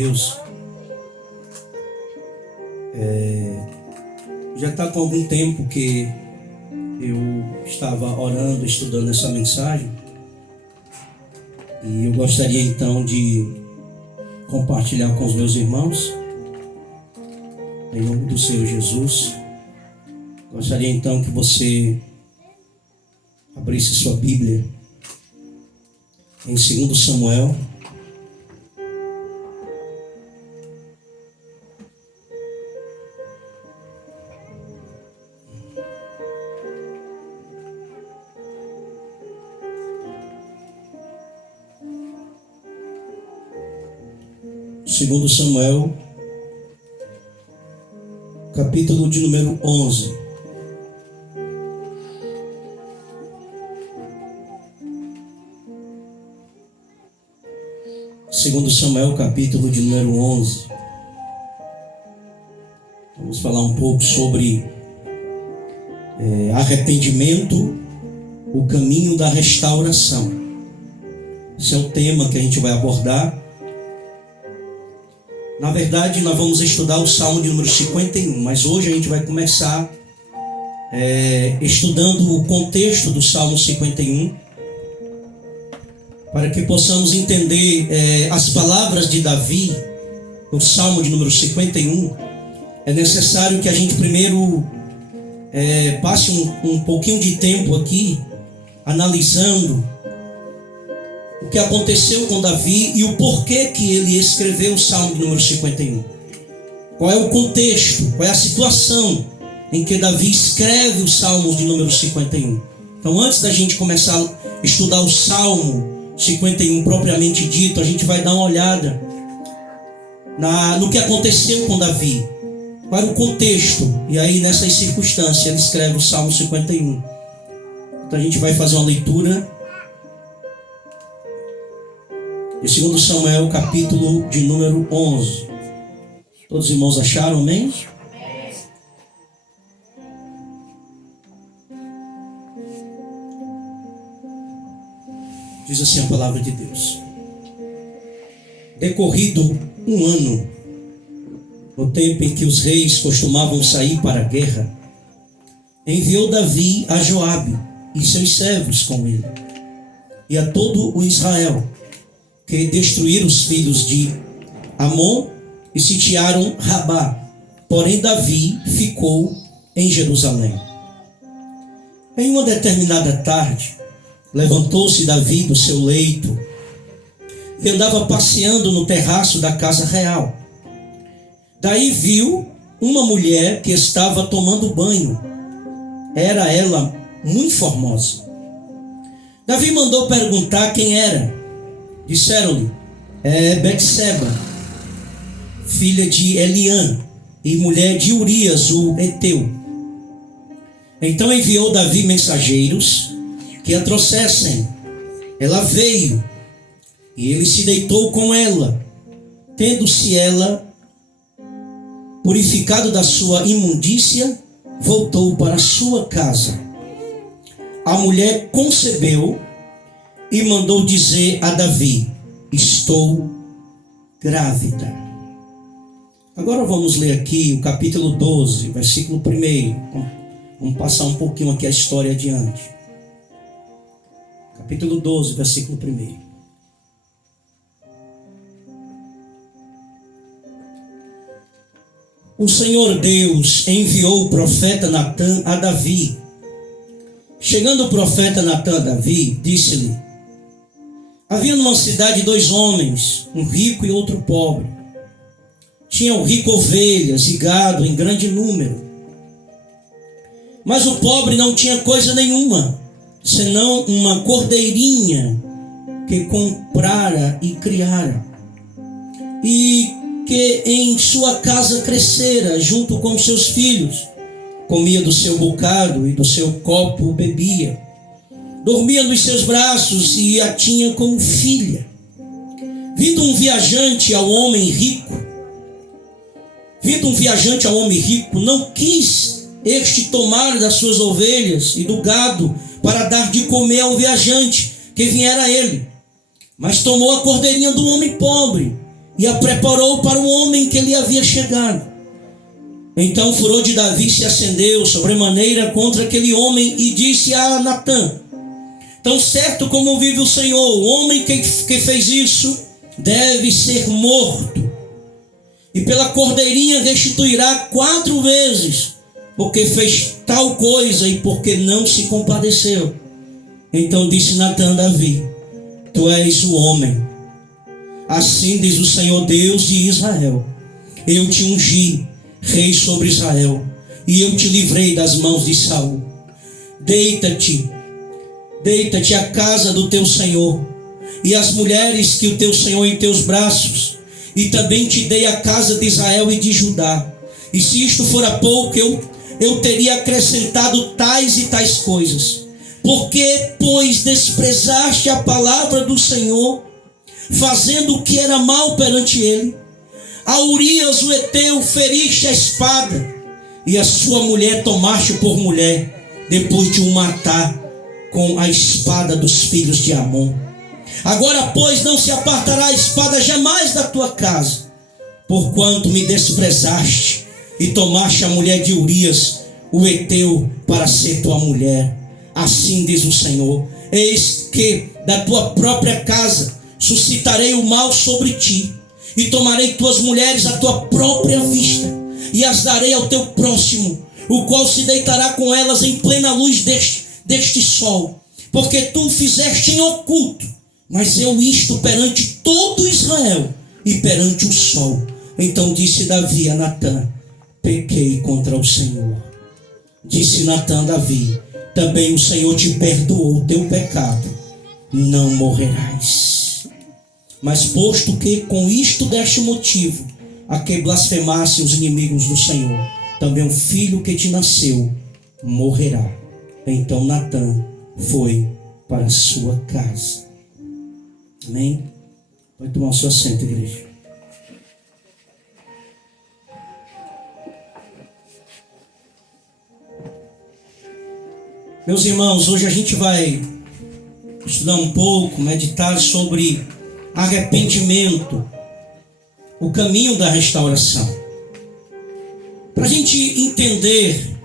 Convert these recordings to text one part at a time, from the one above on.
Deus, já está com algum tempo que eu estava orando, estudando essa mensagem, e eu gostaria então de compartilhar com os meus irmãos, em nome do Senhor Jesus. Gostaria então que você abrisse sua Bíblia em 2 Samuel, capítulo de número 11. Segundo Samuel, capítulo de número 11. Vamos falar um pouco sobre arrependimento, o caminho da restauração. Esse é o tema que a gente vai abordar. Na verdade, nós vamos estudar o Salmo de número 51, mas hoje a gente vai começar estudando o contexto do Salmo 51, para que possamos entender as palavras de Davi no Salmo de número 51. É necessário que a gente primeiro passe um pouquinho de tempo aqui analisando o que aconteceu com Davi e o porquê que ele escreveu o Salmo de número 51. Qual é o contexto, qual é a situação em que Davi escreve o Salmo de número 51. Então, antes da gente começar a estudar o Salmo 51 propriamente dito, a gente vai dar uma olhada no que aconteceu com Davi. Qual era o contexto? E aí, nessas circunstâncias, ele escreve o Salmo 51. Então, a gente vai fazer uma leitura de 2 Samuel, capítulo de número 11. Todos os irmãos acharam, amém? Diz assim a palavra de Deus: Decorrido um ano, no tempo em que os reis costumavam sair para a guerra, enviou Davi a Joabe e seus servos com ele, e a todo o Israel, que destruíram os filhos de Amon e sitiaram Rabá. Porém Davi ficou em Jerusalém. Em uma determinada tarde, levantou-se Davi do seu leito e andava passeando no terraço da casa real. Daí viu uma mulher que estava tomando banho. Era ela muito formosa. Davi mandou perguntar quem era. Disseram-lhe: é Betseba, filha de Eliã e mulher de Urias, o Heteu. Então enviou Davi mensageiros que a trouxessem. Ela veio e ele se deitou com ela. Tendo-se ela purificado da sua imundícia, voltou para sua casa. A mulher concebeu e mandou dizer a Davi: estou grávida. Agora vamos ler aqui o capítulo 12, versículo 1. Vamos passar um pouquinho aqui a história adiante. Capítulo 12, versículo 1. O Senhor Deus enviou o profeta Natã a Davi. Chegando o profeta Natã a Davi, disse-lhe: havia numa cidade 2 homens, um rico e outro pobre. Tinha o rico ovelhas e gado em grande número, mas o pobre não tinha coisa nenhuma, senão uma cordeirinha que comprara e criara, e que em sua casa crescera junto com seus filhos. Comia do seu bocado e do seu copo bebia. Dormia nos seus braços e a tinha como filha. Vindo um viajante ao homem rico, não quis este tomar das suas ovelhas e do gado para dar de comer ao viajante que viera a ele, mas tomou a cordeirinha do homem pobre e a preparou para o homem que lhe havia chegado. Então o furor de Davi se acendeu sobremaneira contra aquele homem e disse a Natã: tão certo como vive o Senhor, o homem que fez isso deve ser morto, e pela cordeirinha restituirá 4 vezes, porque fez tal coisa e porque não se compadeceu. Então disse Natã a Davi: tu és o homem. Assim diz o Senhor Deus de Israel: eu te ungi rei sobre Israel, e eu te livrei das mãos de Saul. Deita-te à casa do teu Senhor, e as mulheres que o teu Senhor em teus braços, e também te dei a casa de Israel e de Judá. E se isto fora pouco, eu teria acrescentado tais e tais coisas. Porque, pois, desprezaste a palavra do Senhor, fazendo o que era mal perante ele, a Urias o heteu feriste a espada, e a sua mulher tomaste por mulher, depois de o matar com a espada dos filhos de Amon. Agora, pois, não se apartará a espada jamais da tua casa, porquanto me desprezaste e tomaste a mulher de Urias o heteu para ser tua mulher. Assim diz o Senhor: eis que da tua própria casa suscitarei o mal sobre ti, e tomarei tuas mulheres à tua própria vista, e as darei ao teu próximo, o qual se deitará com elas em plena luz deste sol, porque tu o fizeste em oculto, mas eu isto perante todo Israel e perante o sol. Então disse Davi a Natã: pequei contra o Senhor. Disse Natã a Davi: também o Senhor te perdoou o teu pecado, não morrerás. Mas posto que com isto deste motivo a que blasfemassem os inimigos do Senhor, também o filho que te nasceu morrerá. Então Natã foi para a sua casa. Amém? Pode tomar o seu assento, igreja. Meus irmãos, hoje a gente vai estudar um pouco, meditar sobre arrependimento, o caminho da restauração. Para a gente entender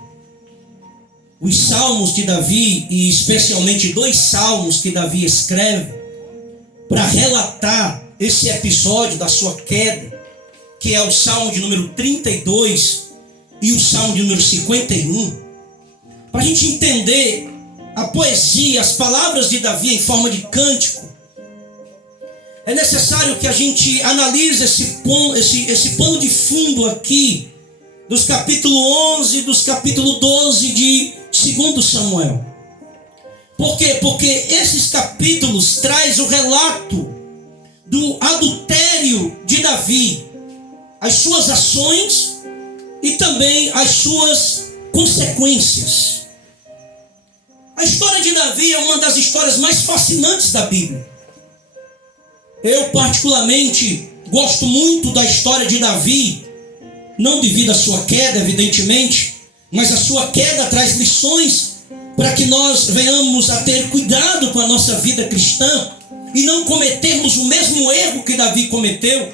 os salmos de Davi, e especialmente 2 salmos que Davi escreve, para relatar esse episódio da sua queda, que é o salmo de número 32 e o salmo de número 51, para a gente entender a poesia, as palavras de Davi em forma de cântico, é necessário que a gente analise esse pano de fundo aqui, dos capítulo 11 e dos capítulo 12 de 2 Samuel. Por quê? Porque esses capítulos traz o relato do adultério de Davi, as suas ações e também as suas consequências. A história de Davi é uma das histórias mais fascinantes da Bíblia. Eu particularmente gosto muito da história de Davi, não devido à sua queda, evidentemente, mas a sua queda traz lições para que nós venhamos a ter cuidado com a nossa vida cristã e não cometermos o mesmo erro que Davi cometeu.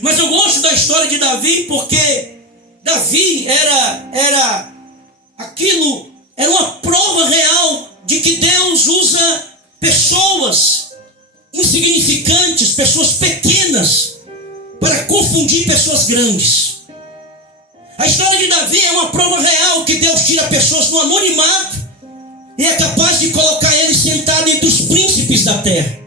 Mas eu gosto da história de Davi porque Davi era uma prova real de que Deus usa pessoas insignificantes, pessoas pequenas, para confundir pessoas grandes. A história de Davi é uma prova real que Deus tira pessoas no anonimato e é capaz de colocar ele sentado entre os príncipes da terra.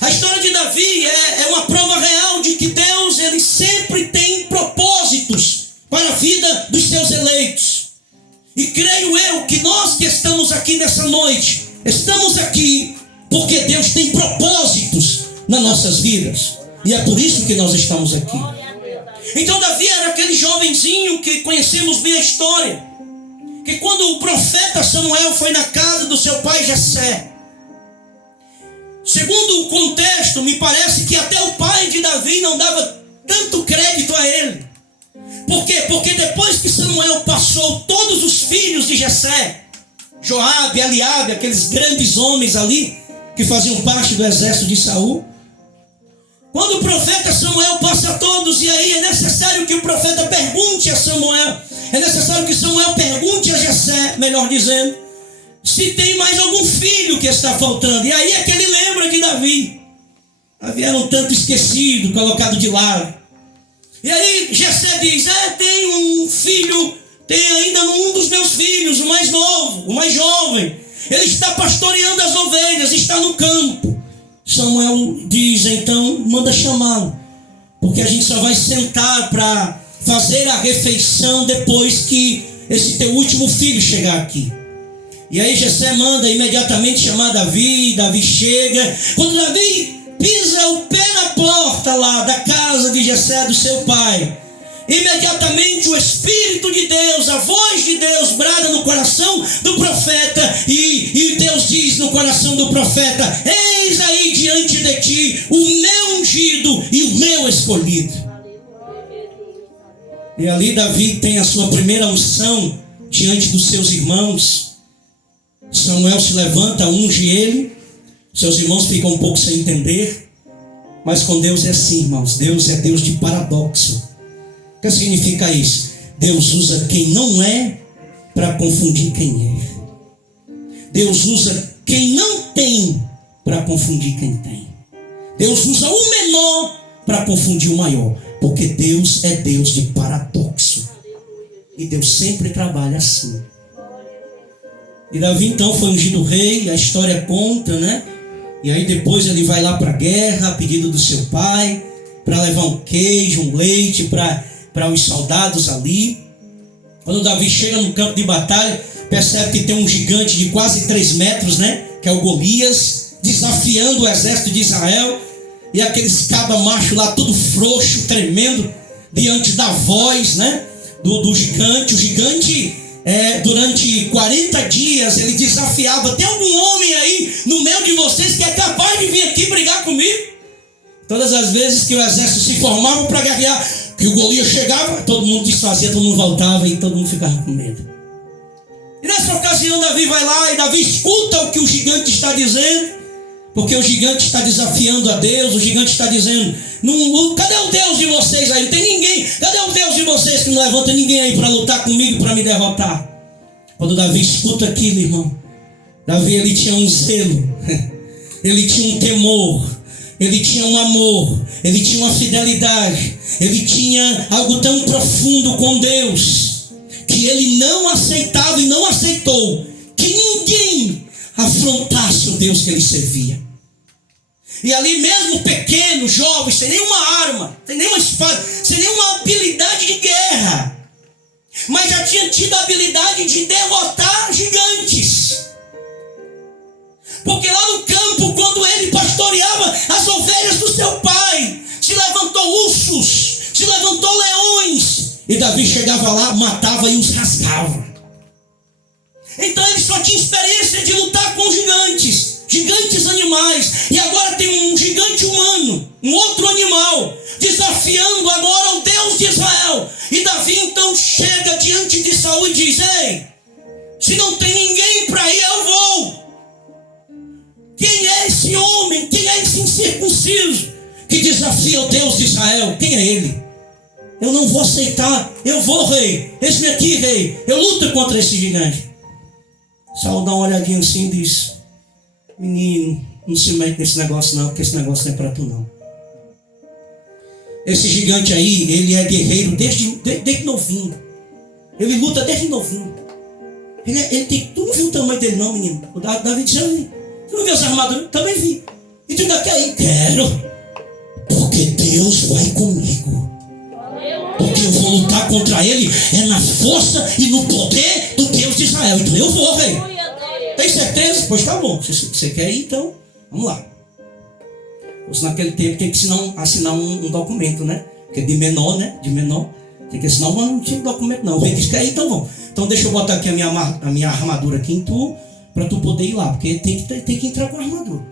A história de Davi é uma prova real de que Deus ele sempre tem propósitos para a vida dos seus eleitos. E creio eu que nós que estamos aqui nessa noite, estamos aqui porque Deus tem propósitos nas nossas vidas. E é por isso que nós estamos aqui. Então Davi era aquele jovenzinho que conhecemos bem a história, que quando o profeta Samuel foi na casa do seu pai Jessé, segundo o contexto, me parece que até o pai de Davi não dava tanto crédito a ele. Por quê? Porque depois que Samuel passou todos os filhos de Jessé, Joabe, Eliabe, aqueles grandes homens ali, que faziam parte do exército de Saul, Quando o profeta Samuel passa a todos, e aí é necessário que o profeta pergunte a Samuel, é necessário que Samuel pergunte a Jessé, melhor dizendo, se tem mais algum filho que está faltando. E aí é que ele lembra de Davi. Davi era um tanto esquecido, colocado de lado. E aí Jessé diz, tem um filho, tem ainda um dos meus filhos, o mais novo, o mais jovem. Ele está pastoreando as ovelhas, está no campo. Samuel diz, então, manda chamá-lo, porque a gente só vai sentar para fazer a refeição depois que esse teu último filho chegar aqui. E aí Jessé manda imediatamente chamar Davi. Davi chega. Quando Davi pisa o pé na porta lá da casa de Jessé, do seu pai, imediatamente o Espírito de Deus, a voz de Deus brada no coração do profeta, e Deus diz no coração do profeta, eis aí diante de ti o meu ungido e o meu escolhido. E ali Davi tem a sua primeira unção diante dos seus irmãos. Samuel se levanta, unge ele. Seus irmãos ficam um pouco sem entender, mas com Deus é assim, irmãos. Deus é Deus de paradoxo. O que significa isso? Deus usa quem não é para confundir quem é. Deus usa quem não tem para confundir quem tem. Deus usa o menor para confundir o maior, porque Deus é Deus de paradoxo. E Deus sempre trabalha assim. E Davi então foi ungido rei, a história conta, né? E aí depois ele vai lá para a guerra, a pedido do seu pai, para levar um queijo, um leite para os soldados ali. Quando Davi chega no campo de batalha, percebe que tem um gigante de quase 3 metros, né? Que é o Golias, desafiando o exército de Israel. E aqueles cabas machos lá, tudo frouxo, tremendo, diante da voz, né? Do gigante. O gigante, durante 40 dias, ele desafiava, tem algum homem aí no meio de vocês que é capaz de vir aqui brigar comigo? Todas as vezes que o exército se formava para guerrear, que o Golias chegava, todo mundo desfazia, todo mundo voltava e todo mundo ficava com medo. E nessa ocasião Davi vai lá e Davi escuta o que o gigante está dizendo, porque o gigante está desafiando a Deus. O gigante está dizendo, cadê o Deus de vocês aí? Não tem ninguém, cadê o Deus de vocês que não levanta ninguém aí para lutar comigo, para me derrotar? Quando Davi escuta aquilo, irmão, Davi, ele tinha um zelo, ele tinha um temor, ele tinha um amor, ele tinha uma fidelidade, ele tinha algo tão profundo com Deus, que ele não aceitava e não aceitou que ninguém afrontasse o Deus que ele servia. E ali mesmo pequeno, jovem, sem nenhuma arma, sem nenhuma espada, sem nenhuma habilidade de guerra, mas já tinha tido a habilidade de derrotar gigantes. Porque lá no campo, quando ele pastoreava as ovelhas do seu pai, se levantou ursos, se levantou leões, e Davi chegava lá, matava e os rasgava. Então ele só tinha experiência de lutar com gigantes animais, e agora tem um gigante humano, um outro animal, desafiando agora o Deus de Israel. E Davi então chega diante de Saul e diz, ei, se não tem ninguém para ir, eu vou. Quem é esse homem? Quem é esse incircunciso que desafia o Deus de Israel? Quem é ele? Eu não vou aceitar. Eu vou, rei. Esse aqui, rei. Eu luto contra esse gigante. Saul dá uma olhadinha assim e diz, menino, não se mete nesse negócio não, porque esse negócio não é para tu não. Esse gigante aí, ele é guerreiro desde novinho. Ele luta desde novinho. Ele tem, tu não viu o tamanho dele não, menino? O Davi disse, eu vi. Tu não viu as armaduras? Também vi. E tu ainda quer ir? Quero. Porque Deus vai comigo. Porque eu vou lutar contra ele é na força e no poder do Deus de Israel. Então eu vou, rei. Tem certeza? Pois tá bom. Se você quer ir, então vamos lá. Ou naquele tempo tem que assinar um documento, né? Porque de menor, né? De menor. Tem que assinar, mas não tinha documento não. O rei disse que aí, então vamos. Então deixa eu botar aqui a minha armadura aqui em tu, para tu poder ir lá. Porque tem que entrar com a armadura.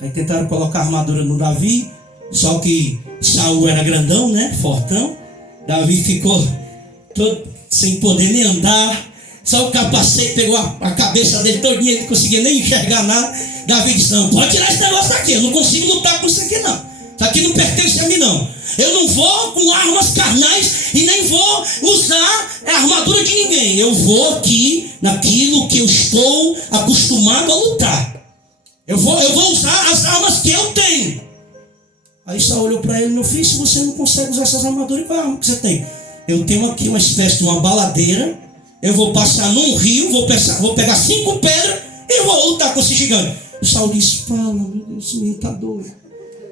Aí tentaram colocar a armadura no Davi, só que Saul era grandão, né? Fortão. Davi ficou todo sem poder nem andar. Só o capacete pegou a cabeça dele todinha, ele não conseguia nem enxergar nada. Davi disse, não, pode tirar esse negócio daqui, eu não consigo lutar com isso aqui não. Isso aqui não pertence a mim, não. Eu não vou com armas carnais e nem vou usar a armadura de ninguém. Eu vou aqui naquilo que eu estou acostumado a lutar. Eu vou usar as armas que eu tenho. Aí Saul olhou para ele: meu filho, se você não consegue usar essas armaduras, qual é a arma que você tem? Eu tenho aqui uma espécie de uma baladeira. Eu vou passar num rio, vou pegar 5 pedras e vou lutar com esse gigante. Saul disse: fala, meu Deus, esse menino está doido.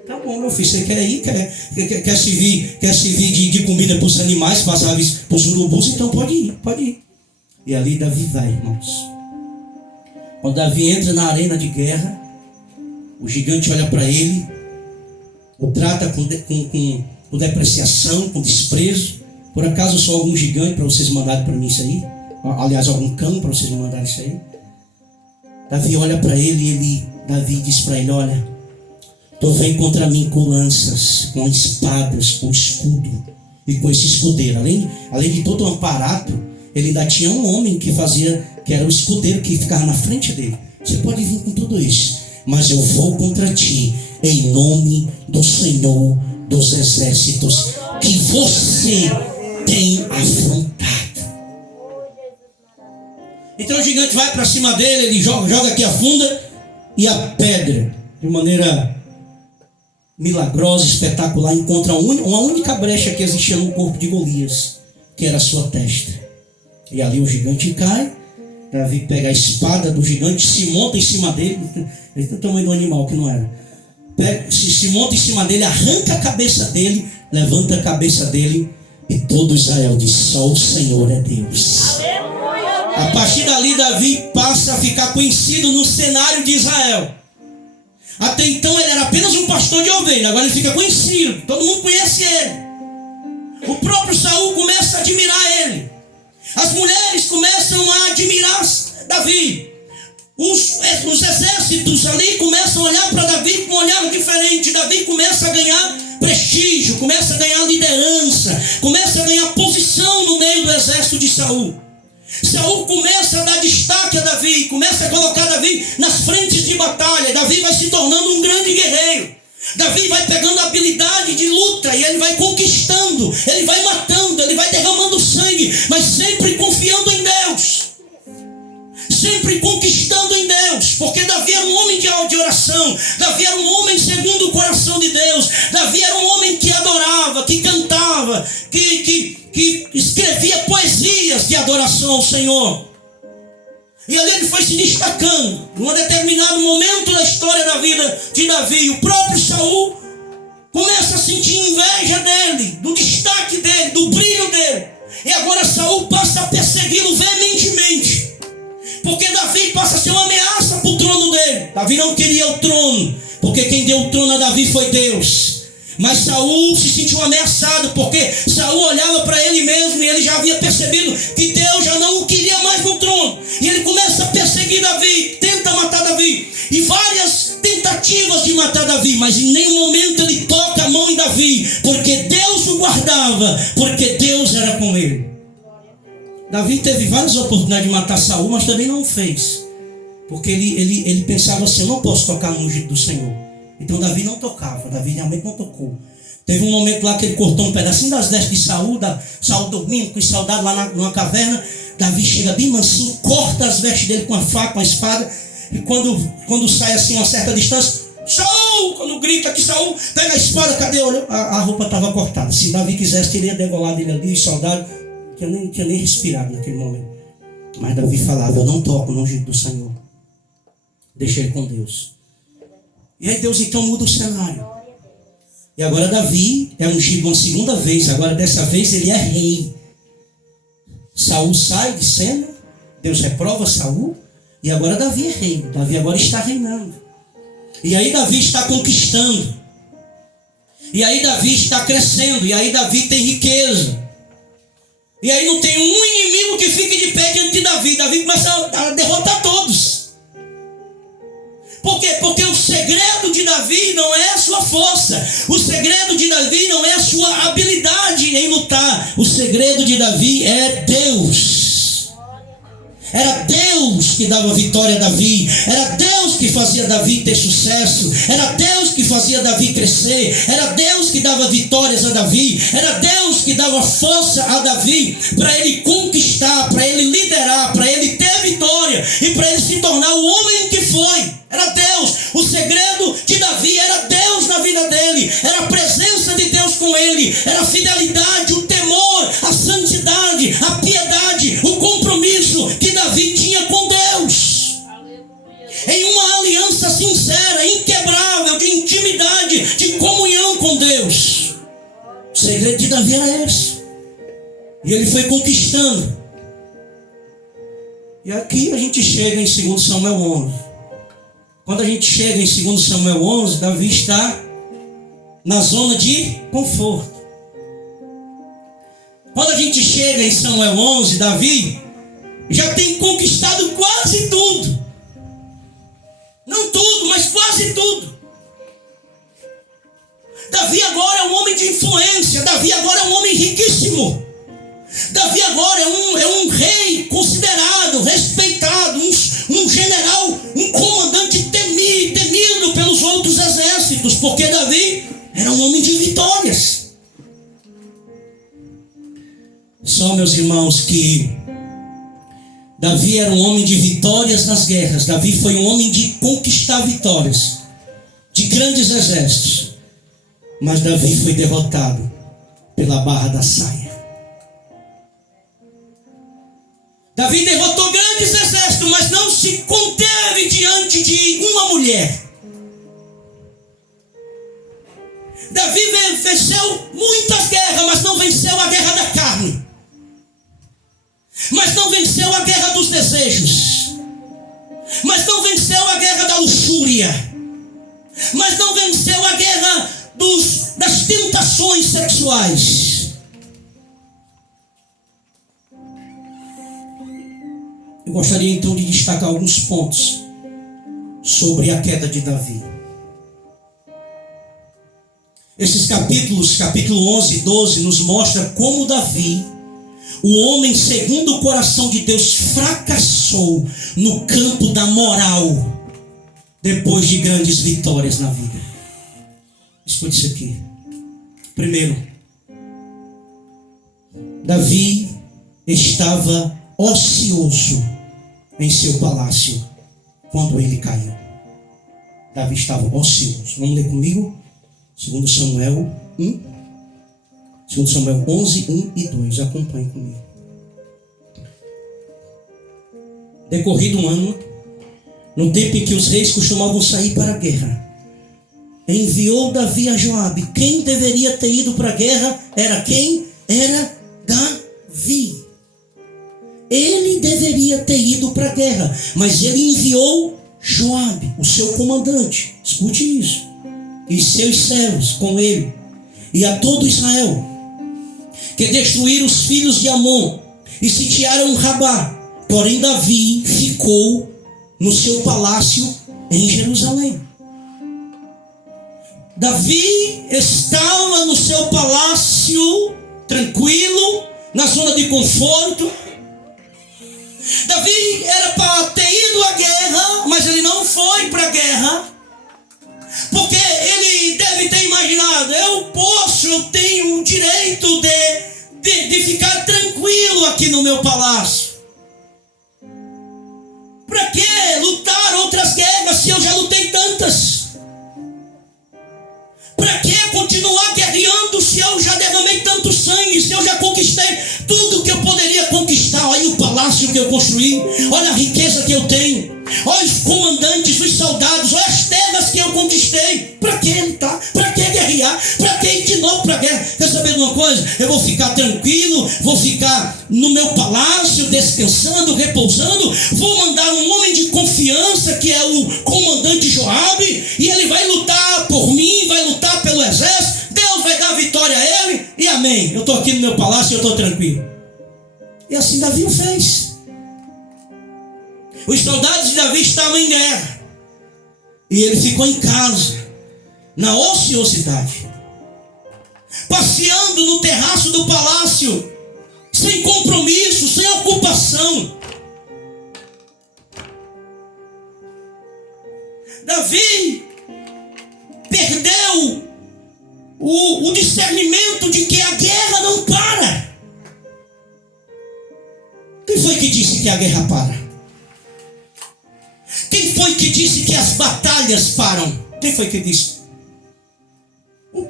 Tá bom, meu filho, você quer ir? Quer servir de comida para os animais, para as aves, para os urubus? Então pode ir. E ali Davi vai, irmãos. Quando Davi entra na arena de guerra, o gigante olha para ele, o trata com depreciação, com desprezo. Por acaso eu sou algum gigante para vocês mandarem para mim isso aí? Aliás, algum cão para vocês me mandarem isso aí? Davi olha para ele e Davi diz para ele: olha, tu vem contra mim com lanças, com espadas, com escudo e com esse escudeiro. Além de todo o aparato, ele ainda tinha um homem que era o escudeiro que ficava na frente dele. Você pode vir com tudo isso, mas eu vou contra ti em nome do Senhor dos Exércitos, que você tem afrontado. Então o gigante vai para cima dele, ele joga aqui a funda e a pedra, de maneira milagrosa, espetacular, encontra uma única brecha que existia no corpo de Golias, que era a sua testa. E ali o gigante cai. Davi pega a espada do gigante, se monta em cima dele. Ele tem o tamanho do animal, que não era. Se monta em cima dele, arranca a cabeça dele, levanta a cabeça dele, e todo Israel diz: só o Senhor é Deus. A partir dali, Davi passa a ficar conhecido no cenário de Israel. Até então ele era apenas um pastor de ovelha, agora ele fica conhecido, todo mundo conhece ele. O próprio Saul começa a admirar ele. As mulheres começam a admirar Davi. Os exércitos ali começam a olhar para Davi com um olhar diferente. Davi começa a ganhar prestígio, começa a ganhar liderança, começa a ganhar posição no meio do exército de Saul. Saul começa a dar destaque a Davi, começa a colocar Davi nas frentes de batalha. Davi vai se tornando um grande guerreiro. Davi vai pegando habilidade de luta e ele vai conquistando, ele vai matando, ele vai derramando sangue, mas sempre confiando em Deus, sempre conquistando em Deus, porque Davi era um homem de oração. Davi era um homem segundo o coração de Deus. Davi era um homem que adorava, que cantava, que escrevia poesias de adoração ao Senhor. E ali ele foi se destacando. Em um determinado momento da história da vida de Davi, o próprio Saul começa a sentir inveja dele, do destaque dele, do brilho dele. E agora Saul passa a persegui-lo veementemente, porque Davi passa a ser uma ameaça para o trono dele. Davi não queria o trono, porque quem deu o trono a Davi foi Deus. Mas Saul se sentiu ameaçado, porque Saul olhava para ele mesmo e ele já havia percebido que Deus já não o queria mais no trono. E ele começa a perseguir Davi, tenta matar Davi, e várias tentativas de matar Davi, mas em nenhum momento ele toca a mão em Davi, porque Deus o guardava, porque Deus era com ele. Davi teve várias oportunidades de matar Saul, mas também não fez, porque ele pensava assim: eu não posso tocar no ungido do Senhor. Então Davi não tocava, Davi realmente não tocou. Teve um momento lá que ele cortou um pedacinho das vestes de Saul, Saul dormindo com os soldados lá numa caverna. Davi chega bem mansinho, corta as vestes dele com a faca, com a espada, e quando sai assim uma certa distância, Saul, quando grita que Saul pega a espada, cadê? Olha, a roupa estava cortada. Se Davi quisesse, teria degolado ele ali, os soldados tinha nem respirado naquele momento. Mas Davi falava: eu não toco no ungido do Senhor, deixa ele com Deus. E aí Deus então muda o cenário. E agora Davi é ungido uma segunda vez. Agora dessa vez ele é rei. Saul sai de cena, Deus reprova Saul, e agora Davi é rei. Davi agora está reinando. E aí Davi está conquistando. E aí Davi está crescendo. E aí Davi tem riqueza. E aí não tem um inimigo que fique de pé diante de Davi. Davi começa a derrotar todos. Por quê? Porque o segredo de Davi não é a sua força. O segredo de Davi não é a sua habilidade em lutar. O segredo de Davi é Deus. Era Deus que dava vitória a Davi, era Deus que fazia Davi ter sucesso, era Deus que fazia Davi crescer, era Deus que dava vitórias a Davi, era Deus que dava força a Davi para ele conquistar, para ele liderar, para ele ter vitória e para ele se tornar o homem que foi. Era Deus. O segredo de Davi era Deus na vida dele, era a presença de Deus com ele, era a fidelidade, o temor, a santidade, a piedade, o compromisso que Davi tinha com Deus. Em uma aliança sincera, inquebrável, de intimidade, de comunhão com Deus. O segredo de Davi era esse. E ele foi conquistando. E aqui a gente chega em 2 Samuel 11. Quando a gente chega em 2 Samuel 11, Davi está na zona de conforto. Quando a gente chega em Samuel 11, Davi já tem conquistado quase tudo. Não tudo, mas quase tudo. Davi agora é um homem de influência. Davi agora é um homem riquíssimo. Davi agora é um rei considerado, respeitado, um general, um comandante temido pelos outros exércitos, porque Davi era um homem de vitórias. Só, meus irmãos, que Davi era um homem de vitórias nas guerras. Davi foi um homem de conquistar vitórias, de grandes exércitos. Mas Davi foi derrotado pela barra da saia. Davi derrotou grandes exércitos, mas não se conteve diante de uma mulher. Davi venceu muitas guerras, mas não venceu a guerra da carne. Mas não venceu a guerra dos desejos. Mas não venceu a guerra da luxúria. Mas não venceu a guerra das tentações sexuais. Eu gostaria então de destacar alguns pontos sobre a queda de Davi. Esses capítulo 11 e 12, nos mostra como Davi, o homem segundo o coração de Deus, fracassou no campo da moral, depois de grandes vitórias na vida. Escute isso aqui. Primeiro, Davi estava ocioso em seu palácio quando ele caiu. Davi estava ocioso. Vamos ler comigo? 2 Samuel 1. 2 Samuel 11, 1 e 2. Acompanhe comigo. Decorrido um ano, no tempo em que os reis costumavam sair para a guerra, enviou Davi a Joabe. Quem deveria ter ido para a guerra era quem? Era Davi. Ele deveria ter ido para a guerra, mas ele enviou Joabe, o seu comandante. Escute isso. E seus servos com ele, e a todo Israel, que destruíram os filhos de Amon e sitiaram Rabá. Porém Davi ficou no seu palácio em Jerusalém. Davi estava no seu palácio tranquilo, na zona de conforto. Davi era para ter ido à guerra, mas ele não foi para a guerra, porque ele deve ter imaginado: eu tenho o direito de ficar tranquilo aqui no meu palácio. Para que lutar outras guerras se eu já lutei tantas? Para que continuar guerreando se eu já derramei tanto sangue, se eu já conquistei tudo que eu poderia conquistar? Olha o palácio que eu construí, olha a riqueza que eu tenho, olha os comandantes, os soldados, olha as terras que eu conquistei. Para que lutar? Para que guerrear? Para que ir de novo para a guerra? Quer saber de uma coisa? Eu vou ficar tranquilo, vou ficar no meu palácio descansando, repousando. Vou mandar um homem de confiança, que é o comandante Joabe, e ele vai lutar por mim, vai lutar pelo exército. Deus vai dar vitória a ele, e amém. Eu estou aqui no meu palácio e eu estou tranquilo. E assim Davi o fez. Os soldados de Davi estavam em guerra, e ele ficou em casa, na ociosidade, passeando no terraço do palácio, sem compromisso, sem ocupação. Davi perdeu o discernimento de que a guerra não para. Quem foi que disse que a guerra para? Quem foi que disse que as batalhas param? Quem foi que disse? O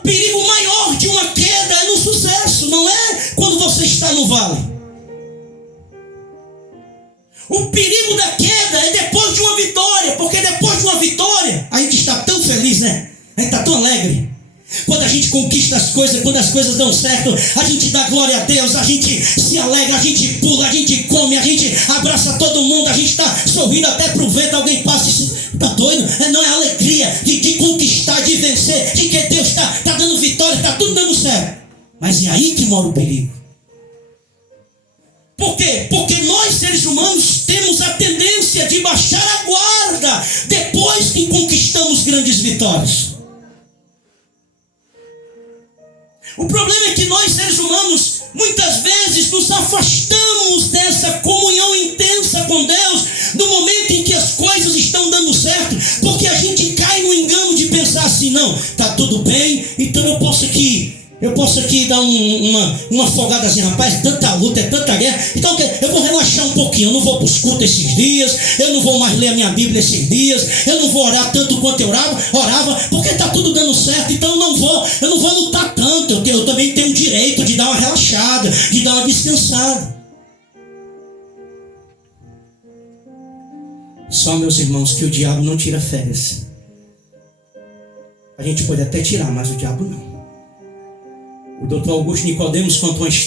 perigo maior de uma queda é no sucesso, não é quando você está no vale. O perigo da queda é depois de uma vitória, porque depois de uma vitória, a gente está tão feliz, né? A gente está tão alegre. Quando a gente conquista as coisas, quando as coisas dão certo, a gente dá glória a Deus, a gente se alegra, a gente pula, a gente come, a gente abraça todo mundo, a gente está sorrindo até pro vento, alguém passa e diz, tá doido? Não é a alegria de conquistar, de vencer, de que Deus está dando vitória, está tudo dando certo. Mas é aí que mora o perigo. Por quê? Porque nós, seres humanos, temos a tendência de baixar a guarda depois que conquistamos grandes vitórias. O problema é que nós, seres humanos, muitas vezes nos afastamos dessa comunhão intensa com Deus no momento em que as coisas estão dando certo, porque a gente cai no engano de pensar assim, não, tá tudo bem, então eu posso aqui dar uma folgadazinha, rapaz, tanta luta, é tanta guerra, então eu vou relaxar um pouquinho, eu não vou para os cultos esses dias, eu não vou mais ler a minha Bíblia esses dias, eu não vou orar tanto quanto eu orava, porque está tudo dando certo, então eu não vou lutar tanto, eu também tenho o direito de dar uma relaxada, de dar uma descansada. Só, meus irmãos, que o diabo não tira férias. A gente pode até tirar, mas o diabo não. O Dr. Augusto Nicodemos conta uma história